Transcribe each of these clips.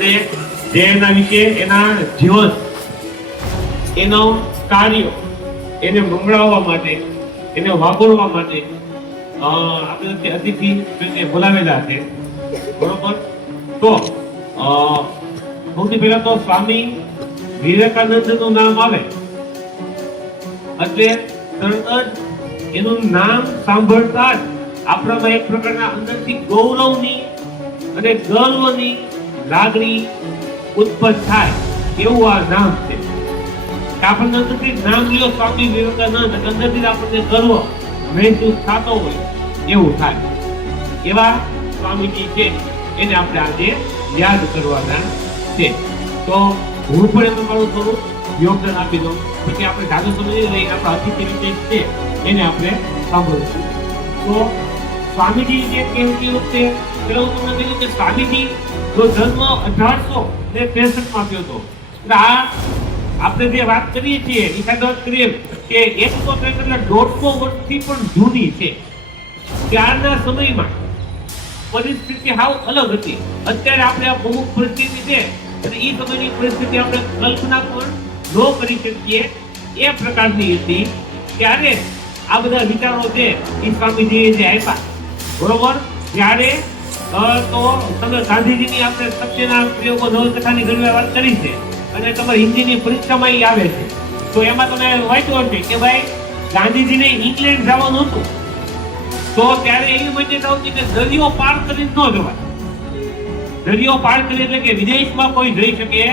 આપણે જે એના વિશે એના જીવન, એનો કાર્ય, એને મંગળાવવા માટે, એને વાપરવા માટે આપણે અતિથિ તરીકે બોલાવેલા છે. બરોબર? તો સૌથી પહેલા તો સ્વામી વિવેકાનંદનું નામ આવે. એટલે તરત જ એનું નામ સાંભળતા જ આપણામાં એક પ્રકારના અંદરથી ગૌરવની અને ગર્વની લાગણી ઉત્પન્ન થાય એવું આ નામ છે. આપણને અંદરથી નામ લ્યો સ્વામી વિવેકાનંદ અંદરથી આપણને ગર્વ, મહેસૂસ થતો હોય એવું થાય. એવા સ્વામીજી છે, એને આપણે આજે યાદ કરવાના છે. તો હું પણ એમાં મારું થોડું યોગદાન આપી દઉં, પછી આપણે જાદુ સમજી લઈને આપણા અતિથિ રીતે છે, એને આપણે સાંભળીશું. તો સ્વામીજી જે કહેતી વખતે, પેલા હું તમને કીધું કે સ્વામીજી નો જન્મ અઢારસો ને ત્રેસઠમાં થયો હતો. એટલે આ આપણે જે વાત કરીએ છીએ નિશાદ વાત કરીએ કે એકસો ત્રેસઠ એટલે દોઢસો વર્ષથી પણ જૂની છે. ત્યારના સમયમાં પરિસ્થિતિ હાવ અલગ હતી. અત્યારે આપણે આ પ્રમુખ પરિસ્થિતિ છે અને એ સમયની પરિસ્થિતિ આપણે કલ્પના પણ ન કરી શકીએ. એ પ્રકારની હતી. ત્યારે આ બધા વિચારો છે એ સ્વામીજીએ જે આપ્યા. બરોબર? ત્યારે તો તમે ગાંધીજીની આપણે સત્યના પ્રયોગો નવલકથાની ઘણી વાત કરી છે અને તમારી હિન્દીની પરીક્ષામાં એ આવે છે. તો એમાં તમે વાંચ્યું હશે કે ભાઈ, ગાંધીજીને ઇંગ્લેન્ડ જવાનું હતું. તો ત્યારે એવી માન્યતા હતી કે દરિયો પાર કરી ન જવાય. દરિયો પાર કરી એટલે કે વિદેશમાં કોઈ જઈ શકે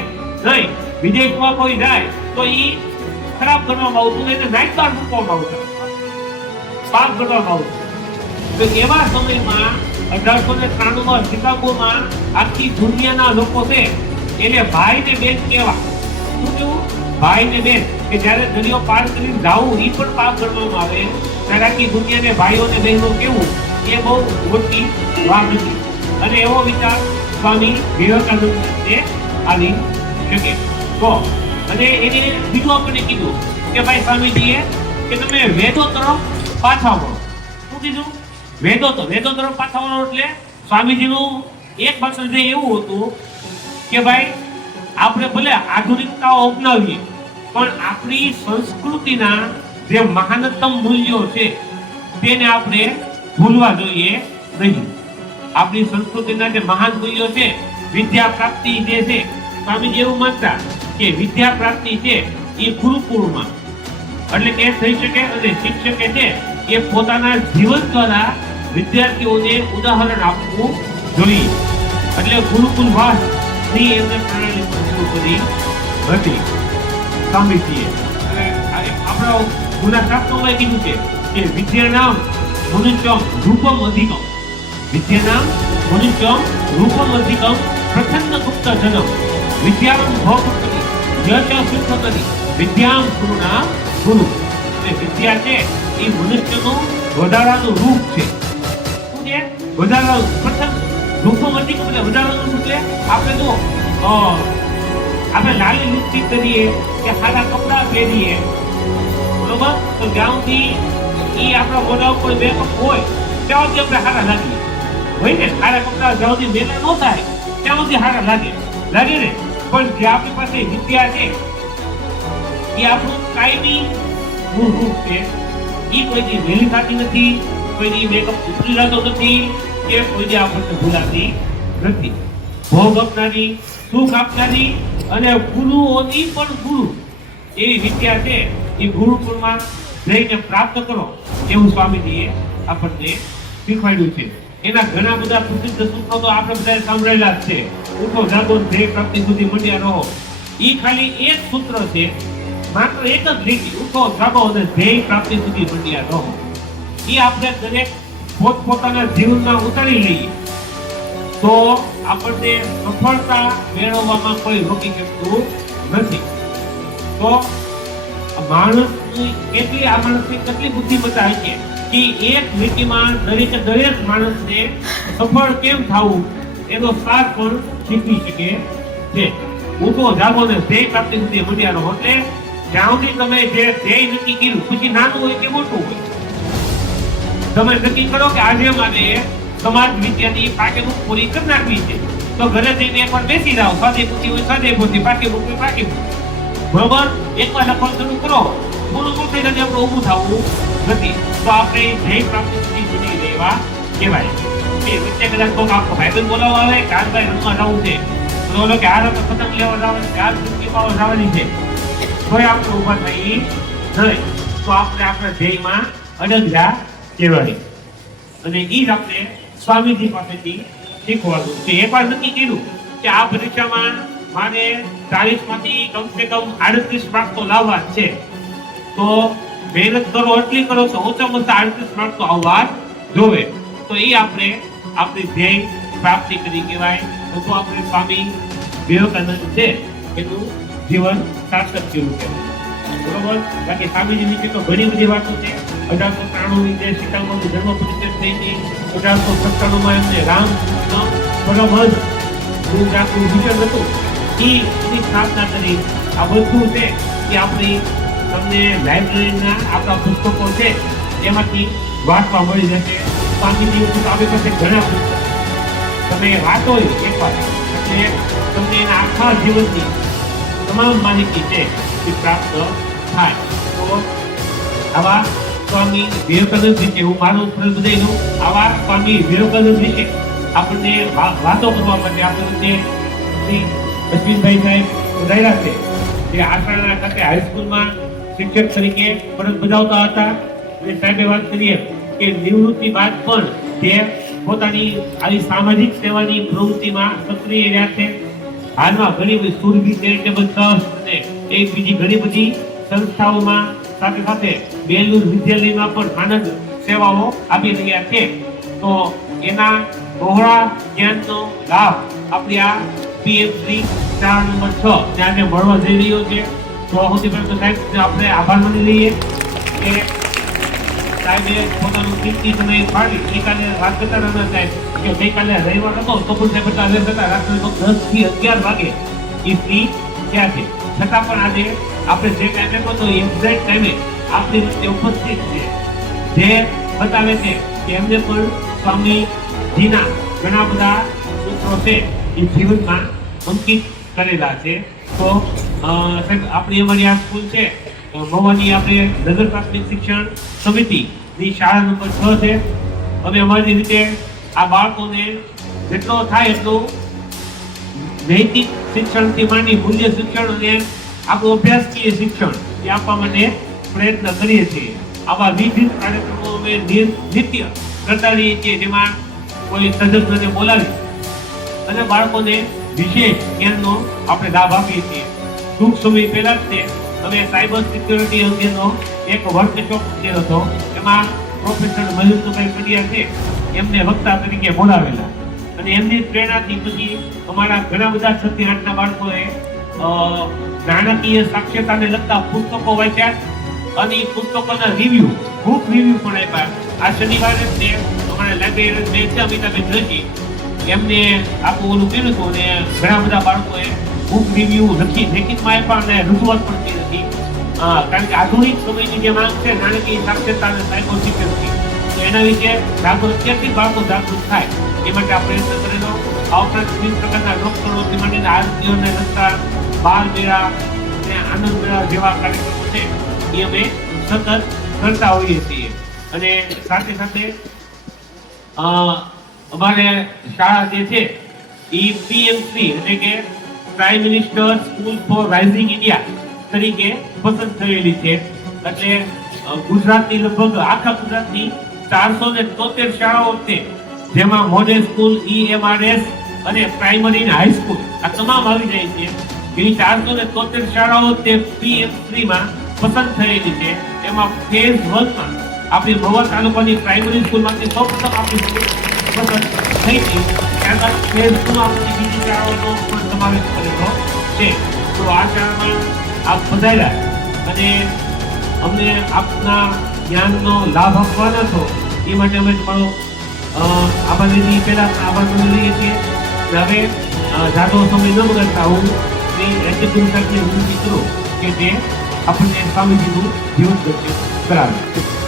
નહીં. વિદેશમાં કોઈ જાય તો એ ખરાબ ગણવામાં આવતું એને નાઈટ બાર મૂકવામાં આવતા. પાપ ગણવામાં આવતું. તો એવા સમયમાં અઢારસો ને ત્રાણુંમાં શિકાગોમાં આખી દુનિયાના લોકો છે, એને ભાઈ ને બેન કહેવા શું કેવું ભાઈ ને બેન, કે જ્યારે દરિયો પાર કરીને જાવું એ પણ પાપ ગણવામાં આવે. ત્યારે આખી દુનિયાને ભાઈઓ ને બહેનો કેવું? એ બહુ મોટી વાત હતી. અને એવો વિચાર સ્વામી વિવેકાનંદ આવી શકે. તો, અને એને બીજું આપણને કીધું કે, ભાઈ સ્વામીજીએ, કે તમે વેદો તરફ પાછા વળો. શું કીધું? વેદો તો વેદો તરફ પાછા વળો એટલે સ્વામીજીનું એક માત્ર જે એવું હતું કે ભાઈ, આપણે ભલે આધુનિકતાઓ અપનાવીએ, પણ આપણી સંસ્કૃતિના જે મહાનતમ મૂલ્યો છે, તેને આપણે ભૂલવા જોઈએ નહીં. આપણી સંસ્કૃતિના જે મહાન મૂલ્યો છે વિદ્યા પ્રાપ્તિ જે છે, સ્વામીજી એવું માનતા કે વિદ્યા પ્રાપ્તિ છે, એ ગુરુકુળમાં. એટલે કે થઈ શકે અને શિક્ષકે છે, એ પોતાના જીવન દ્વારા વિદ્યાર્થીઓને ઉદાહરણ આપવું જોઈએ. એટલે ગુરુકુલ વાસની એમને પ્રણાલી શરૂ કરી હતી. સ્વામીજીએ આપણા ગુના શાસ્ત્રોમાં કીધું છે કે વિદ્યાનામ મનુષ્યમ રૂપમ અધિકમ. વિદ્યાનામ મનુષ્યમ રૂપમ અધિકમ પ્રસન્ન ગુપ્ત જનમ વિદ્યામ ભોગવતી યચ કરી, વિદ્યામ ગુરુના ગુરુ. એટલે વિદ્યા છે એ મનુષ્યનું વધારાનું રૂપ છે. છે? વધારાનું પ્રથમ અધિકમ એટલે વધારાનું એટલે આપણે તો આપણે લાલી લુપ્તિ કરીએ કે સારા કપડાં પહેરીએ, બરોબર? તો ગામથી એ આપણા મોઢા ઉપર મેકઅપ હોય, ત્યાં સુધી આપણે સારા લાગીએ. હોય ને, સારા કપડાં જ્યાં સુધી મેકઅપ ન થાય, ત્યાં સુધી સારા લાગે. લાગે ને? પણ જે આપણી પાસે વિદ્યા છે, એ આપણું કાયમી મૂળભૂત છે. એ કોઈ વહેલી થતી નથી. કોઈ દી મેકઅપ ઉતરી જતો નથી કે કોઈ આપણને ભૂલાતી નથી. ભોગ આપનારી, સુખ આપનારી અને ગુરુઓની પણ ગુરુ એ વિદ્યા છે, એ ગુરુકુળમાં જઈને પ્રાપ્ત કરો એવું સ્વામીજીએ આપણને શીખવાડ્યું છે. એના ઘણા બધા પ્રસિદ્ધ સૂત્રો તો આપણે બધાએ સાંભળેલા જ છે. ઉઠો, જાગો, ધ્યેય પ્રાપ્તિ સુધી મંડ્યા રહો. એ ખાલી એક સૂત્ર છે, માત્ર એક જ લીટી. ઉઠો, જાગો અને ધ્યેય પ્રાપ્તિ સુધી મંડ્યા રહો. ઈ આપણે દરેક પોતપોતાના જીવનમાં ઉતારી લઈએ. તો આપણને સફળતા મેળવવામાં કોઈ રોકી શકતું નથી. તો માણસની કેટલી આ માણસની કેટલી બુદ્ધિમત્તા હશે કે એક નીતિમાં દરેકે દરેક માણસને સફળ કેમ થવું એનો સાર પણ શીખવી શકે છે. ઉઠો જાગો ને ધ્યેય પ્રાપ્તિ સુધી મળ્યાનો એટલે જ્યાં સુધી તમે જે ધ્યેય નક્કી કર્યું, પછી નાનું હોય કે મોટું હોય. તમે નક્કી કરો કે આજે મારે સમાજ વિદ્યાની પાઠ્યબુક પૂરી કરી નાખવી છે. તો ઘરે જઈને પણ બેસી જાઓ. સાથે પૂછી હોય સાથે પૂછી પાઠ્યબુક હોય પૂછી. બરોબર? એકવાર લખવાનું શરૂ કરો. પૂરું પૂરું થઈ જાય આપણે ઊભું થવું? નથી. તો આપણે ધ્યેય પ્રાપ્તિ સુધી જુદી રહેવા કહેવાય. એ વચ્ચે કદાચ કોઈક આપણો ભાઈબંધ બોલાવવા આવે, કે આજભાઈ ભાઈ રમવા જવું છે. તો બોલો કે આ રમત પતંગ લેવા જવાની છે આ ચૂંટણી પાવા જવાની છે. તોય આપણે ઊભા થઈ નહીં. તો આપણે આપણા ધ્યેયમાં અડગરા કહેવાય. અને એ જ આપણે સ્વામીજી પાસેથી શીખવાનું કે એ પણ નક્કી કર્યું કે આ પરીક્ષામાં મારે ચાલીસમાંથી કમસે કમ આડત્રીસ માર્ક તો લાવવા જ છે. તો મહેનત કરો એટલી કરો છો, ઓછામાં ઓછા આડત્રીસ માર્ક તો આવવા જોવે. તો એ આપણે આપણી ધ્યેય પ્રાપ્તિ કરી કહેવાય. તો આપણે સ્વામી વિવેકાનંદ છે, એનું જીવન સાર્થક કર્યું કહેવાય. બરોબર? બાકી સ્વામીજી નીચે તો ઘણી બધી વાતો છે. અઢારસો ત્રાણું ની જે સીતામાનું જન્મ પરિચય થઈ હતી અઢારસો સત્તાણુંમાં એમને રામ બરોબર ગુજરાતનું વિચરણ હતું. એની સ્થાપના કરી. આ બધું છે એ આપણી તમને લાઇબ્રેરીના આપણા પુસ્તકો છે, એમાંથી વાંચવા મળી જશે. સ્વામીજી ઉપર આપણી પાસે ઘણા પુસ્તક તમે વાંચો એકવાર એટલે તમને એના આખા જીવનની તમામ માહિતી છે એ પ્રાપ્ત થાય. તો આવા સ્વામી વિવેકાનંદજી હું માનું બધાયનું, આવા સ્વામી વિવેકાનંદજી આપણને વાતો કરવા માટે આપણને અશ્વિનભાઈ સાહેબ પધાર્યા છે, જે આશાના ખાતે હાઈસ્કૂલમાં શિક્ષક તરીકે ફરજ બજાવતા હતા. અને સાહેબે વાત કરીએ કે નિવૃત્તિ બાદ પણ તે પોતાની આવી સામાજિક સેવાની પ્રવૃત્તિમાં સક્રિય રહ્યા છે. હાલમાં ઘણી બધી સુરભી ચેરિટેબલ ટ્રસ્ટ અને એ બીજી ઘણી બધી સંસ્થાઓમાં સાથે સાથે બેલુર વિદ્યાલયમાં પણ આનંદ સેવાઓ આપી રહ્યા છે. તો એના બહોળા જ્ઞાનનો લાભ આપણી આ પીએમસી ચાર નંબર છ ત્યાં આજે મળવા જઈ રહ્યો છે. તો સૌથી પહેલાં સાહેબ, આપણે આભાર માની લઈએ કે સાહેબે પોતાનું કિંમતી સમય ફાળી ગઈકાલે વાત કરતા હતા સાહેબ કે ગઈકાલે રવિવાર હતો, તો પણ સાહેબ બધા હાજર હતા રાત્રે દસથી અગિયાર વાગે એ ફ્રી ત્યાં છે. છતાં પણ આજે આપણે જે ટાઈમે કહો તો એક્ઝેક્ટ ટાઈમે આપણી વચ્ચે ઉપસ્થિત છે. જે બતાવે છે કે એમને પણ સ્વામીજીના ઘણા બધા સૂત્રો છે એ જીવનમાં અંકિત કરેલા છે. તો સાહેબ, આપણી અમારી આ સ્કૂલ છે. મોવાની આપણે નગર પ્રાથમિક શિક્ષણ સમિતિની શાળા નંબર છ છે. અમે અમારી રીતે આ બાળકોને જેટલો થાય એટલું નૈતિક શિક્ષણથી માંડી મૂલ્ય શિક્ષણ અને આપણું અભ્યાસકીય શિક્ષણ એ આપવા માટે પ્રયત્ન કરીએ છીએ. આવા વિવિધ કાર્યક્રમો અમે નિત્ય કરતા રહીએ છીએ, જેમાં કોઈ તજજ્ઞને બોલાવી અને બાળકોને વિશેષ જ્ઞાનનો આપણે લાભ આપીએ છીએ. ટૂંક સમય પહેલાં જ તે અમે સાયબર સિક્યોરિટી અંગેનો એક વર્કશોપ કર્યો હતો. એમાં પ્રોફેસર મહેશભાઈ પડિયા છે, એમને વક્તા તરીકે બોલાવેલા. અને એમની પ્રેરણાથી પછી અમારા ઘણા બધા છ આઠના બાળકોએ નાણાકીય સાક્ષરતાને લગતા પુસ્તકો વાંચ્યા. અને એ પુસ્તકોના રિવ્યુ બુક રિવ્યુ પણ આપ્યા. આ શનિવારે જ અમારા લાઇબ્રેરી જે છે અમિતાબેન જોશી એમને આખું ઓલું કર્યું હતું અને ઘણા બધા બાળકોએ બુક રિવ્યુ લખી લેખિતમાં આપ્યા અને રજૂઆત પણ કરી હતી. કારણ કે આધુનિક સમયની જે માંગ છે, નાણાકીય સાક્ષરતા અને સાયબર સિક્યોરિટી તો એના વિશે જાગૃત અત્યારથી બાળકો જાગૃત થાય, એ માટે આ પ્રયત્ન કરેલો. આ ઉપરાંત વિવિધ પ્રકારના ડોક્ટરોથી માંડીને આરોગ્યને લગતા બાળ મેળા અને આનંદ મેળા જેવા કાર્યક્રમો છે. એ અમે સતત કરતા હોઈએ છીએ. અને સાથે સાથે અમારે શાળા જે છે એ પીએમસી એટલે કે prime minister school for rising India તરીકે પસંદ થયેલી છે. એટલે ગુજરાતની લગભગ, આખા ગુજરાતની ચારસો ને તોતેર શાળાઓ છે. જેમાં મોડેલ સ્કૂલ ઈએમઆરએસ અને પ્રાઇમરી અને હાઈસ્કૂલ આ તમામ આવી જાય છે. એવી ચારસો ને તોતેર શાળાઓ તે પીએમમાં પસંદ થયેલી છે. એમાં ફેઝ વનમાં આપણી મહુવા તાલુકાની પ્રાઇમરી સ્કૂલમાંથી સૌપ્રથમ આપણી સ્કૂલ પસંદ થઈ હતી ત્યારબાદ ફેઝ ટુમાં પછી બીજી શાળાઓનો પણ સમાવેશ કરેલો છે. તો આ શાળામાં આપ પધાર્યા અને અમને આપના જ્ઞાનનો લાભ આપવાના છો, એ માટે અમે તમારો આભાર વિધિ પહેલા આભાર માની લઈએ છીએ. હવે જાતો સમય ન બગાડતા હું શ્રી એજ્યુકેશન સાહેબને હું મિત્રો કે તે આપણને સ્વામીજીનું જીવન દર્શન કરાવે